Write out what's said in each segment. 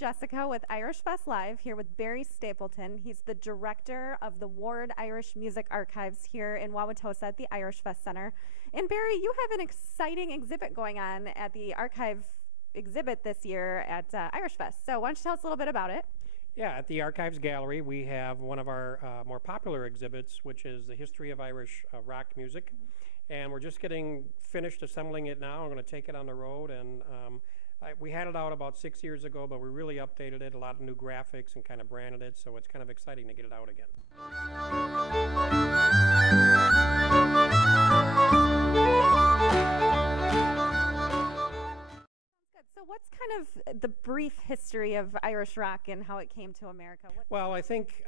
Jessica with Irish Fest Live here with Barry Stapleton. He's the director of the Ward Irish Music Archives here in Wauwatosa at the Irish Fest Center. And Barry, you have an exciting exhibit going on at the archive exhibit this year at Irish Fest. So why don't you tell us a little bit about it? Yeah, at the Archives Gallery, we have one of our more popular exhibits, which is the history of Irish rock music. And we're just getting finished assembling it now. We're going to take it on the road. And we had it out about 6 years ago, but we really updated it, a lot of new graphics, and kind of branded it. So it's kind of exciting to get it out again. So what's kind of the brief history of Irish rock and how it came to America? Well, I think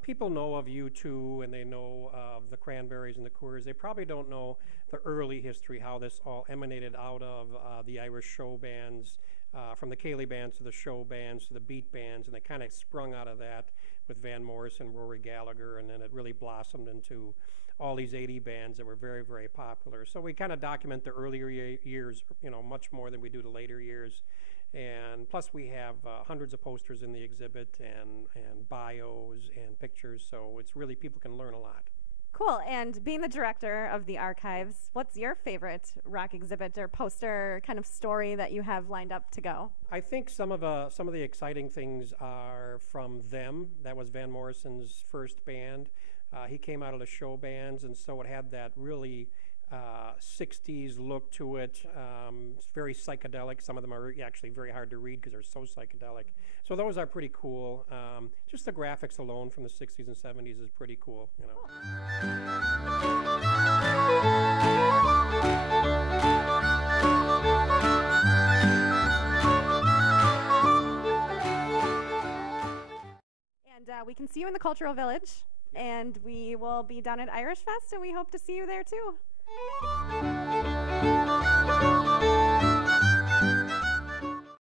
people know of U2 and they know of the Cranberries and the Coors. They probably don't know the early history, how this all emanated out of the Irish show bands, from the Cayley bands to the show bands to the beat bands, and they kind of sprung out of that with Van Morrison, Rory Gallagher, and then it really blossomed into all these 80 bands that were very, very popular. So we kind of document the earlier years, you know, much more than we do the later years. And plus we have hundreds of posters in the exhibit and bios and pictures, so it's really, people can learn a lot. Cool. And being the director of the archives, what's your favorite rock exhibit or poster kind of story that you have lined up to go? I think some of the exciting things are from them. That was Van Morrison's first band. He came out of the show bands, and so it had that really 60s look to it. It's very psychedelic. Some of them are actually very hard to read because they're so psychedelic. So those are pretty cool. Just the graphics alone from the 60s and 70s is pretty cool, you know. And we can see you in the Cultural Village. And we will be down at Irish Fest, and we hope to see you there too.